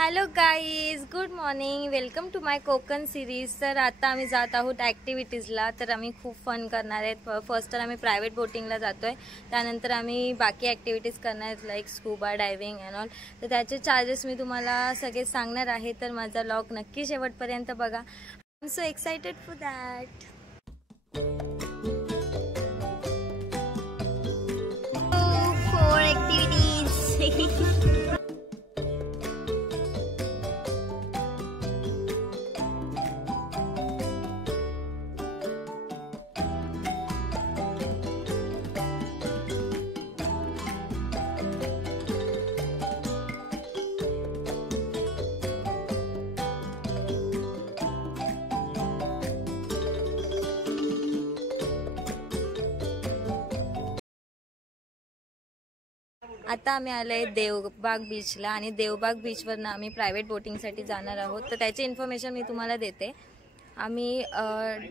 Hello guys, good morning, welcome to my Konkan series. तर आता आम्ही जात आहोत ॲक्टिव्हिटीजला। तर आम्ही खूप फन करणार आहेत। फर्स्ट तर आम्ही प्रायव्हेट बोटिंगला जातो आहे, त्यानंतर आम्ही बाकी ॲक्टिव्हिटीज करणार आहेत like scuba diving and all. तर त्याचे चार्जेस मी तुम्हाला सगळे सांगणार आहे, तर माझा व्लॉग नक्की शेवटपर्यंत बघा। I am so excited for that. 4 activities. आता आम्ही आलोय देवबाग बीचला आणि देवबाग बीचवरनं आम्ही प्रायव्हेट बोटिंगसाठी जाणार आहोत। तर त्याची इन्फॉर्मेशन मी तुम्हाला देते। आम्ही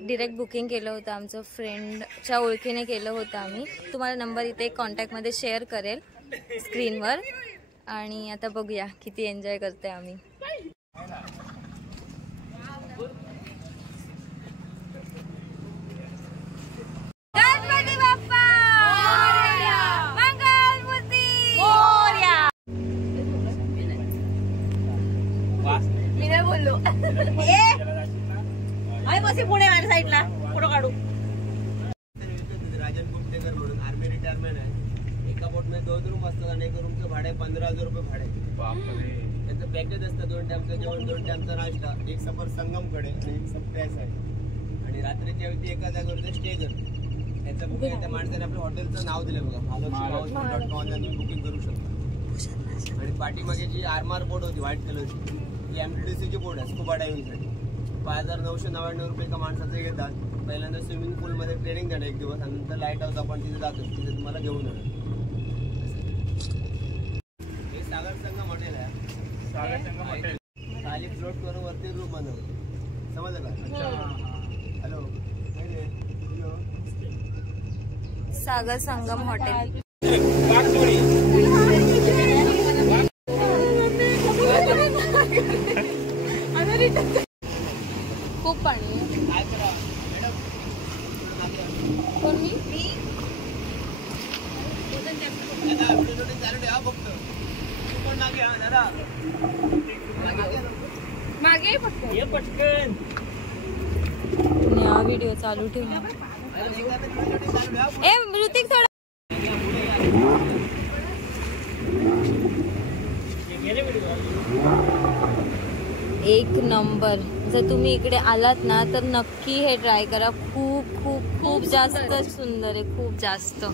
डिरेक्ट बुकिंग केलं होतं, आमचं फ्रेंडच्या ओळखीने केलं होतं आम्ही। तुम्हाला नंबर इथे कॉन्टॅक्टमध्ये शेअर करेल स्क्रीनवर। आणि आता बघूया किती एन्जॉय करते आम्ही। पुणे माझ्या साईडला फोटो काढू। राजन गुप्तेकर म्हणून आर्मी रिटायरमेंट आहे। एका बोट मध्ये 2 रूम असतात आणि एका रूमचं भाडे 15,000 रुपये भाडे। त्यांचं पॅकेज असतं 2 टाइमचं जेवण, 2 टाइमचा नाश्ता, एक सफर संगमकडे आणि एक सबक्रॅश आहे। आणि रात्रीच्या वेळी एका जागेवर स्टे करतो। त्याचं बुकिंग त्या माणसाने आपल्या हॉटेलचं नाव दिलं बघा, महालक्ष्मी बुकिंग करू शकतो। आणि पाठीमागे जी आरमार बोट होती व्हाईट कलरची, ती MTDC ची बोट आहे स्कुबा डायव्हिंगसाठी। 5,999 रुपये एका माणसाचे घेतात। पहिल्यांदा स्विमिंग पूल मध्ये ट्रेनिंग देणार 1 दिवस, आणि नंतर लाईट हाऊस आपण तिथे जातो, तिथे तुम्हाला घेऊन जाणार। हे सागर संगम हॉटेल आहे। सागर संगम हॉटेल खाली फ्लोट करून वरती रूम बनवतो, समजलं का? हॅलो, सागर संगम हॉटेल। खूप पाणी आहे। कोण मी? मागे पटकन व्हिडिओ चालू ठेव। ए ऋतिक थोडा एक नंबर। जर तुम्ही इकडे आलात ना तर नक्की हे ट्राय करा। खूप खूप खूप जास्त सुंदर आहे, खूप जास्त।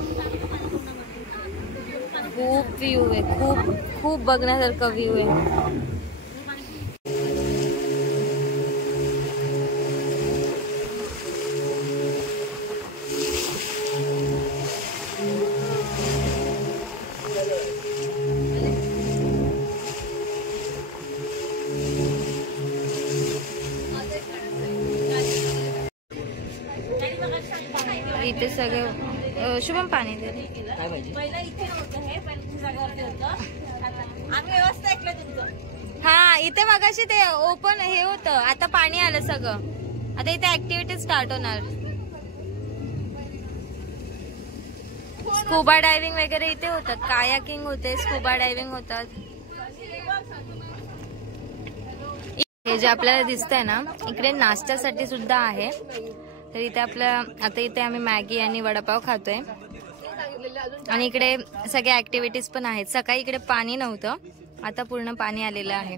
खूप व्ह्यू आहे, खूप खूप बघण्यासारखं व्ह्यू आहे। इथे सगळे शुभम पाणी दे। हा, इथे मगाशी ते ओपन हे होतं, आता पाणी आलं सगळं। आता इथे ऍक्टिव्हिटी स्टार्ट होणार। स्कुबा डायव्हिंग वगैरे इथे होतात, कायाकिंग होते, स्कुबा डायव्हिंग होतात। हे जे आपल्याला दिसतंय ना, इकडे नाश्त्यासाठी सुद्धा आहे। तर इथे आता इथे आम्ही मॅगी आणि वडापाव खातोय। आणि इकडे सगळ्या ऍक्टिव्हिटीज पण आहेत। सकाळी इकडे पाणी नव्हतं, आता पूर्ण पाणी आलेलं आहे।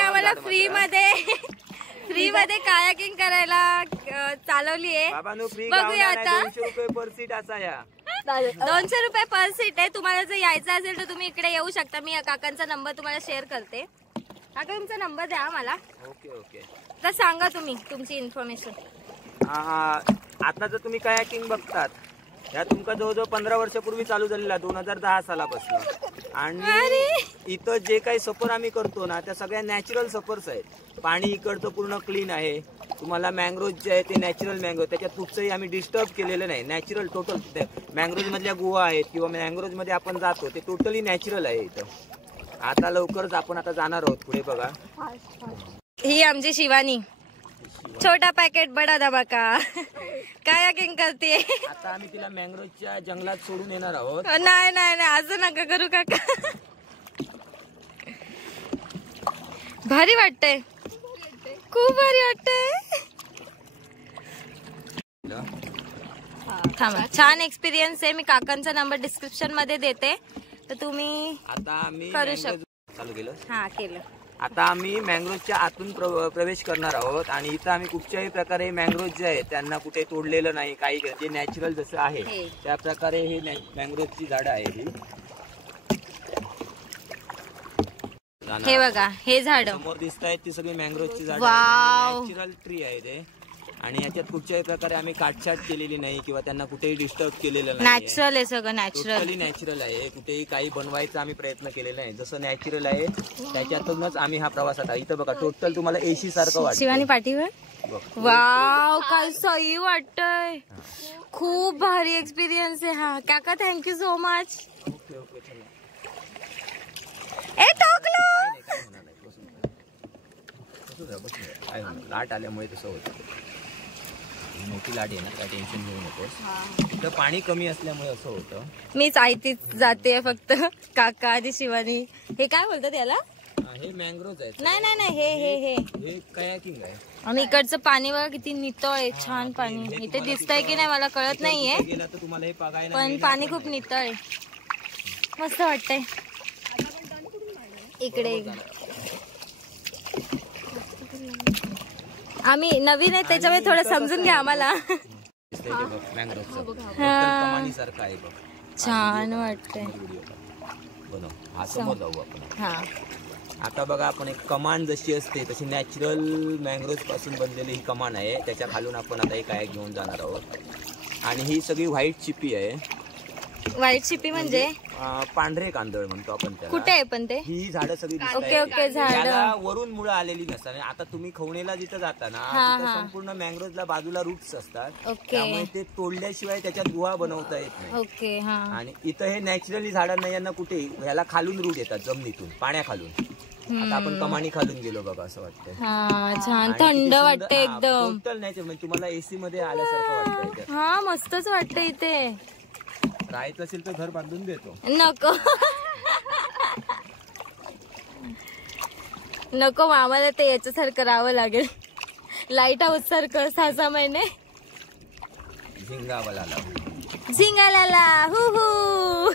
आम्हाला फ्री मध्ये कायाकिंग करायला चालवली आहे। बघूया आता। 200 रुपये पर सीट असा या 200 रुपये पर सीट आहे. तुम्हाला जर यायचं असेल तर तुम्ही इकडे येऊ शकता. मी काकांचा नंबर तुम्हाला शेअर करते. काका तुमचा नंबर द्या मला. ओके. तर सांगा तुम्ही तुमची इन्फॉर्मेशन. आता जर तुम्ही कायाकिंग बघतात, या तुमका जवळजवळ 15 वर्षापूर्वी चालू झालेला 2010 सालापासून. आणि इथं जे काही सफर आम्ही करतो ना, त्या सगळ्या नॅचरल सफर्स आहेत. पाणी इकडचं पूर्ण क्लीन आहे. तुम्हाला मँग्रोज जे आहे ते नॅचरल मँग्रोज, त्याच्यात कुठचंही आम्ही डिस्टर्ब केलेलं नाही. नॅचरल टोटल मँग्रोज मधल्या गुहा आहेत किंवा मँग्रोज मध्ये आपण जातो ते टोटली नॅचरल आहे इथं. आता लवकरच आपण आता जाणार आहोत पुढे. बघा ही आमची शिवानी, छोटा पॅकेट बडा धमाका कायाकिंग करते. आता आम्ही तिला मँग्रोजच्या जंगलात सोडून येणार आहोत. नाही नाही नाही असं नका करू काका. भारी वाटतंय, खूप भारी वाटतंय. थांबा, छान एक्सपिरियन्स आहे. मी काकांचा नंबर डिस्क्रिप्शन मध्ये देते तर तुम्ही आता आम्ही करू शकता. चालू केलं. हा केलं. आता आम्ही मँग्रोजच्या आतून प्रवेश करणार आहोत. आणि इथं आम्ही कुठच्याही प्रकारे मँग्रोज जे आहेत त्यांना कुठे तोडलेलं नाही. काही जे नॅचरल जसं आहे त्या प्रकारे हे मँग्रोजची झाडं आहे. हे बघा, हे झाड समोर दिसत आहेत ती सगळी मँग्रोजची झाडं, वाव, नॅचरल ट्री आहे ते. आणि याच्यात कुठच्याही प्रकारे आम्ही काटछाट केलेली नाही किंवा त्यांना कुठेही डिस्टर्ब केलेलं नाही. नॅचरल आहे सगळं, नॅचरल नॅचरल आहे. कुठेही काही बनवायचा आम्ही प्रयत्न केलेला नाही. जसं नॅचरल आहे त्याच्यातूनच आम्ही हा प्रवास. आता इथं बघा टोटल तुम्हाला एसी सारखं वाटतं. शिवानी पाठीवर. वाव, काय सही वाटतंय. खूप भारी एक्सपिरियन्स आहे हा. काका थँक्यू सो मच. ओके. ए टोकलो काय होणार, लाट आल्यामुळे तसं होतं. मोठी लाट आहे ना, काय टेन्शन घेऊ नकोस. इथं पाणी कमी असल्यामुळे असं होतं. मीच आयतीच जाते फक्त. काका आणि शिवानी. हे काय बोलतात याला? हे मँग्रोज आहेत. नाही नाही नाही, हे हे कायाकिंग आहे. आणि इकडचं पाणी बघा किती नितळ आहे, छान पाणी. इथे दिसतंय की नाही मला कळत नाहीये, गेला तर तुम्हाला हे बघायला पण पाणी खूप नितळ आहे. मस्त वाटतंय. इकडे आम्ही नवीन आहे त्याच्यामुळे थोडं समजून घ्या आम्हाला. सारखं आहे बघ, छान वाटतंय. हा समोर जाऊ आपण. हा, आता बघा आपण एक कमान जशी असते तशी नॅचरल मँग्रोज पासून बनलेली ही कमान आहे. त्याच्या खालून आपण आता एक कायाक घेऊन जाणार आहोत. आणि ही सगळी व्हाईट चिपी आहे. व्हाईट चिपी म्हणजे पांढरे कांदळ म्हणतो आपण त्याला. कुठे आहे पण ते? ही झाडं सगळी ओके झाड वरून मुळं आलेली नसतात. आता तुम्ही खवणेला जिथं जाता ना, संपूर्ण मँग्रोजला बाजूला रूट्स असतात. त्यामुळे ते तोडल्याशिवाय त्याच्यात गुहा बनवता येत नाही. ओके. आणि इथं हे नॅचरली झाडांना यांना कुठे ह्याला खालून रूट येतात जमिनीतून, पाण्याखालून. आता आपण कमानी खालून गेलो बघा, असं वाटतंय. छान थंड वाटतंय एकदम. टोटल नॅचरल म्हणजे तुम्हाला एसी मध्ये आल्यासारखं वाटतंय. हा, मस्तच वाटतंय इथे. राहायचं असेल तर घर बांधून देतो. नको नको, आम्हाला ते याच्यासारखं राहावं लागेल, लाईट हाऊस सारखं 6-6 महिने. झिंगाला हु हु.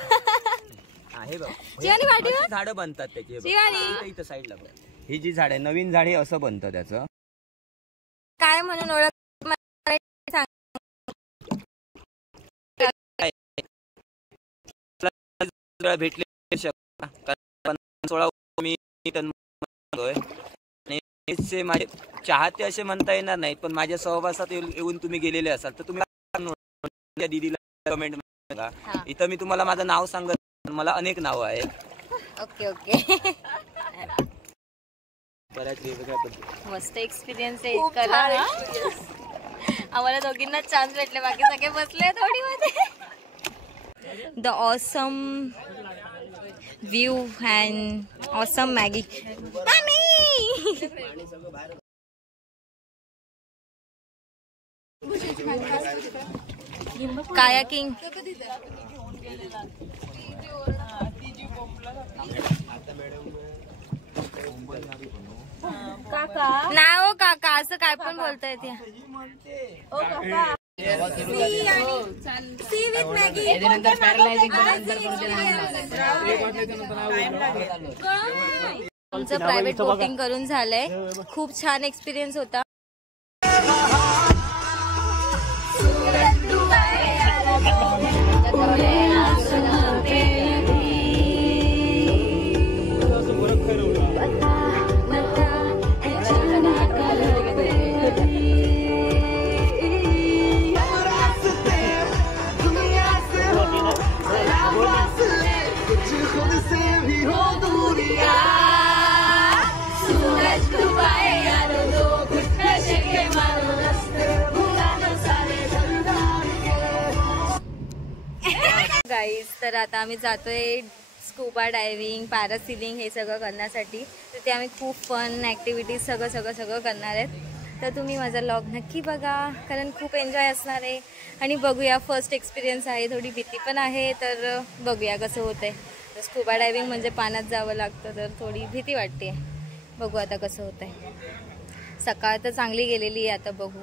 आहे बघ, शिवानी पाठीवर झाडं बनतात त्याची. शिवानी इथं साईडला बघ, ही जी झाड आहे नवीन झाड, हे असं बनतं त्याचं. काय म्हणून ओळख भेटले. 16 मी आणि माझे चाहते असे म्हणता येणार नाहीत, पण माझ्या सहवासात येऊन तुम्ही गेलेले असाल तर तुम्ही दीदीला कमेंट करा. इथं मी तुम्हाला माझं नाव सांगत, मला अनेक नावं आहेत. Okay okay. बऱ्याच वेगवेगळ्या मस्त एक्सपिरियन्स आहे. आम्हाला दोघींना चान्स भेटले, बाकी सगळे बसले थोडी मध्ये. The awesome view and awesome Maggie. Kayaking. काका नाही हो काका, असं काय पण बोलताय ते. ओ काका, आमचं प्रायव्हेट बोटिंग करून झालंय. खूप छान एक्सपिरियन्स होता. गाईज, तर आता आम्ही जातोय स्कूबा डायव्हिंग, पॅरासिलिंग हे सगळं करण्यासाठी. तर ते आम्ही खूप फन ॲक्टिव्हिटीज सगळं करणार आहेत. तर तुम्ही माझा व्लॉग नक्की बघा, कारण खूप एन्जॉय असणार आहे. आणि बघूया, फर्स्ट एक्सपिरियन्स आहे, थोडी भीती पण आहे, तर बघूया कसं होतं आहे. स्कूबा डायव्हिंग म्हणजे पाण्यात जावं लागतं, तर थोडी भीती वाटते. बघू आता कसं होतं आहे. सकाळ तर चांगली गेलेली आहे, आता बघू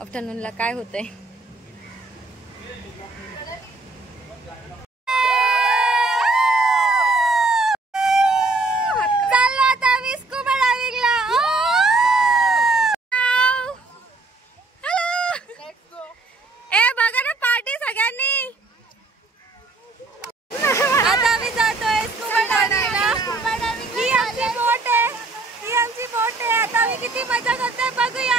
आफ्टरनूनला काय होतं आहे. किती मजा करते बघूया.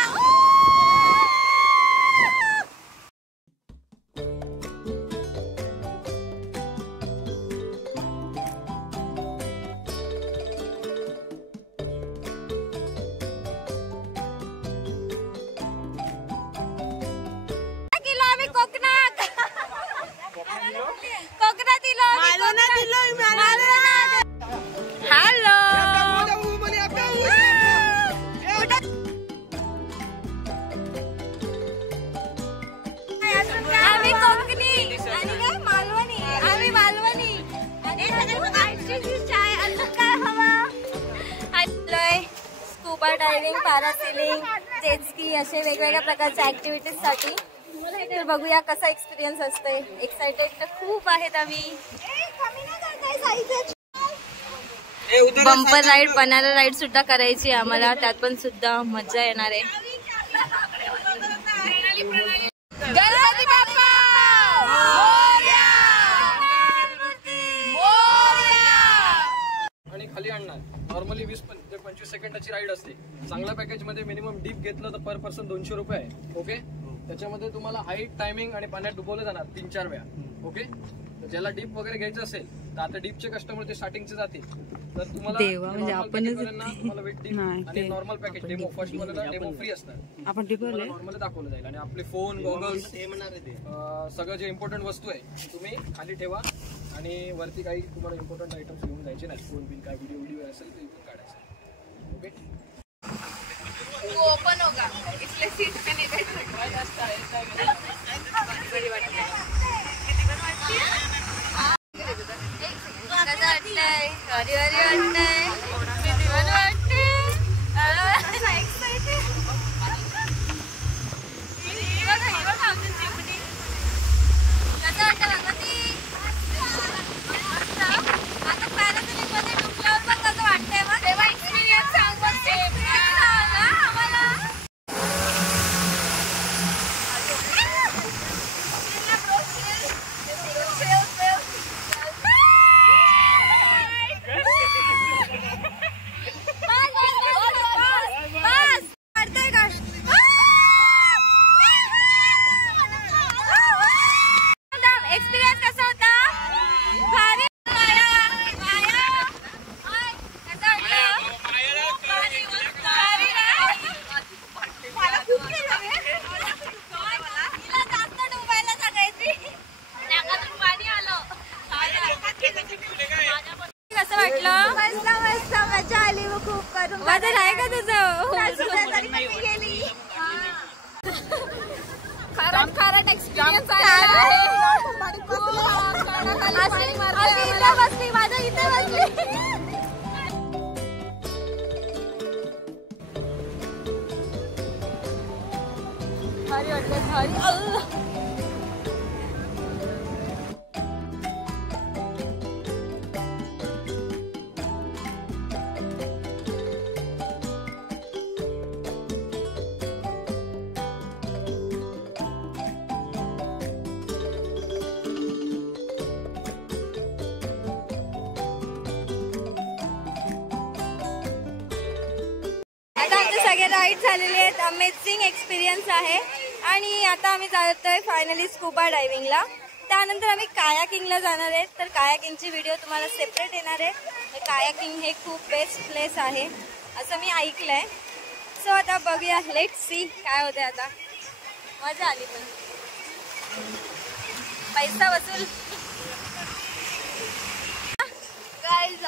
स्कूबा डायव्हिंग, पॅरासिलिंग, जेटस्की असे वेगवेगळ्या प्रकारच्या ॲक्टिव्हिटीजसाठी. तर बघूया कसा एक्सपिरियन्स असते. एक्साइटेड तर खूप आहेत आम्ही. बंपर राईड, बनाना राईड सुद्धा करायची आम्हाला, त्यात पण सुद्धा मजा येणार आहे. गणपती बाप्पा आणि खाली आणणार. नॉर्मली 20 ते 25 सेकंदाची राईड असते. चांगल्या पॅकेज मध्ये मिनिमम डीप घेतलं तर पर पर्सन 200 रुपये आहे. ओके, त्याच्यामध्ये तुम्हाला हाईट, टायमिंग आणि पाण्यात डुबवलं जाणार 3-4 वेळा. ओके, ज्याला डीप वगैरे घ्यायचं असेल तर आता डीपचे कस्टमर ते स्टार्टिंगचे जातील. तर तुम्हाला तुम्हाला वेट डीप आणि नॉर्मल पॅकेज डेमो फर्स्ट मध्ये डेमो फ्री असणार. आपण नॉर्मली दाखवलं जाईल आणि आपले फोन, गॉगल्स, सगळं जे इम्पॉर्टंट वस्तू आहे तुम्ही खाली ठेवा आणि वरती काही तुम्हाला इम्पॉर्टंट आयटम्स घेऊन जायचे नाही. फोन बिल काय व्हिडिओ असेल ते इथून काढायचं. ओके, ओपन होगा इसलिए सीट पे नहीं बैठ सकता. बदल आहे का तुझं? खारट एक्सपिरियन्स बसली माझ्या इथे बसली. भारी वाटलं, भारी. सगळे राईड झालेले आहेत. अमेझिंग एक्सपिरियन्स आहे. आणि आता आम्ही जातोय फायनली स्कूबा डायव्हिंगला. त्यानंतर आम्ही कायाकिंगला जाणार आहे. तर कायाकिंगची व्हिडिओ तुम्हाला सेपरेट येणार आहे. कायाकिंग हे खूप बेस्ट प्लेस आहे असं मी ऐकलंय. सो आता बघूया, लेट्स सी काय होते. आता मजा आली, पण पैसा वसूल.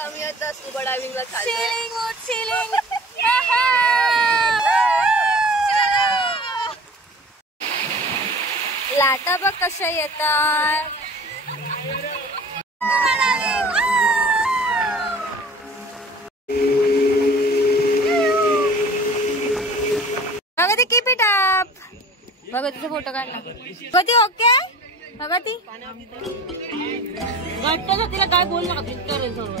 आम्ही आता स्कुबा डायव्हिंगला चाललोय. चिलिंग मोड चिलिंग. लाटा बघ कशा येतात. बघा ती कीप इट अप. बघा तिचा फोटो काढला. कधी ओके बघा ती घट्ट ना तिला काय बोल नका पिक्चर सर्व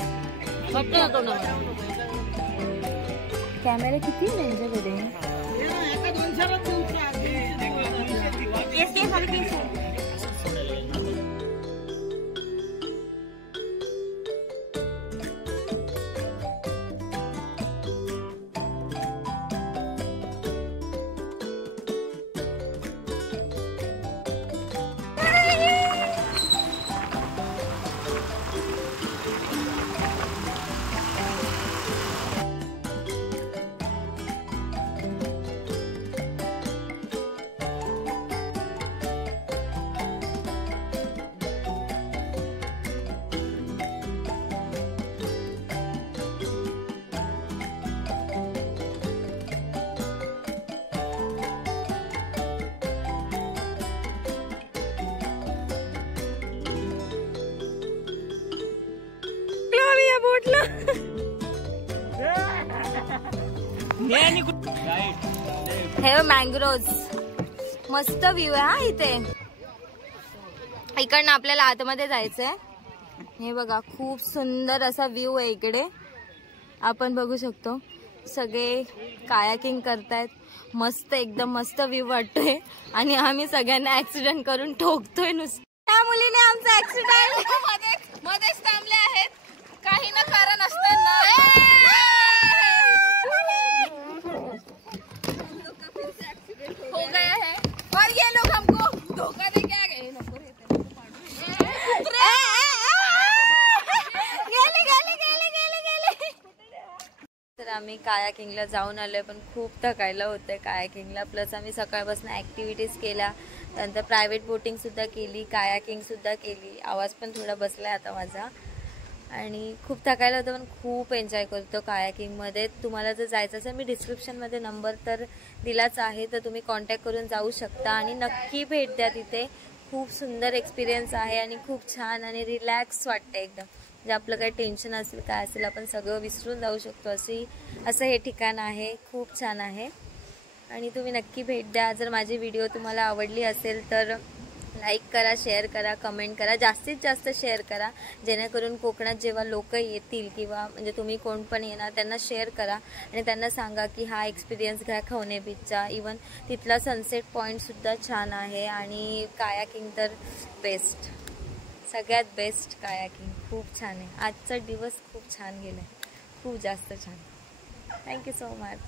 घट्ट ना तोंडावर. कॅमेरा किती त्यांच्याकडे. हे मँग्रोव्ज मस्त व्ह्यू आहे हा इथे. इकडनं आपल्याला आतमध्ये जायचंय. हे बघा खूप सुंदर असा व्ह्यू आहे इकडे. आपण बघू शकतो सगळे कायाकिंग करतायत. मस्त एकदम मस्त व्ह्यू वाटतोय. आणि आम्ही सगळ्यांना ऍक्सिडेंट करून ठोकतोय नुसतं. त्या मुलीने आमचा ऍक्सिडेंट मध्येच थांबले आहेत काही ना कारण असताना. हो गया है और ये लोग हमको धोखा दे के आ गए. तर आम्ही कायाकिंगला जाऊन आलोय पण खूप थकायला होतंय कायाकिंगला. प्लस आम्ही सकाळपासून ऍक्टिव्हिटीज केल्या. त्यानंतर प्रायव्हेट बोटिंग सुद्धा केली, कायाकिंग सुद्धा केली. आवाज पण थोडा बसलाय आता माझा. आणि खूप थकायला होतं पण खूप एन्जॉय करतो कायाकिंगमध्ये. तुम्हाला जर जायचं असेल मी डिस्क्रिप्शनमध्ये नंबर तर दिलाच आहे तर तुम्ही कॉन्टॅक्ट करून जाऊ शकता. आणि नक्की भेट द्या तिथे. खूप सुंदर एक्सपिरियन्स आहे आणि खूप छान आणि रिलॅक्स वाटतं एकदम. म्हणजे आपलं काही टेन्शन असेल काय असेल आपण सगळं विसरून जाऊ शकतो असं हे ठिकाण आहे. खूप छान आहे आणि तुम्ही नक्की भेट द्या. जर माझी व्हिडिओ तुम्हाला आवडली असेल तर लाईक करा, शेअर करा, कमेंट करा. जास्तीत जास्त शेअर करा जेणेकरून कोकणात जेव्हा लोक येतील किंवा म्हणजे तुम्ही कोण पण येणार त्यांना शेअर करा आणि त्यांना सांगा की हा एक्सपिरियन्स घ्या खवणे बीचचा. इवन तिथला सनसेट पॉईंटसुद्धा छान आहे आणि कायाकिंग तर बेस्ट, सगळ्यात बेस्ट कायाकिंग. खूप छान आहे. आजचा दिवस खूप छान गेला आहे, खूप जास्त छान. Thank you so much.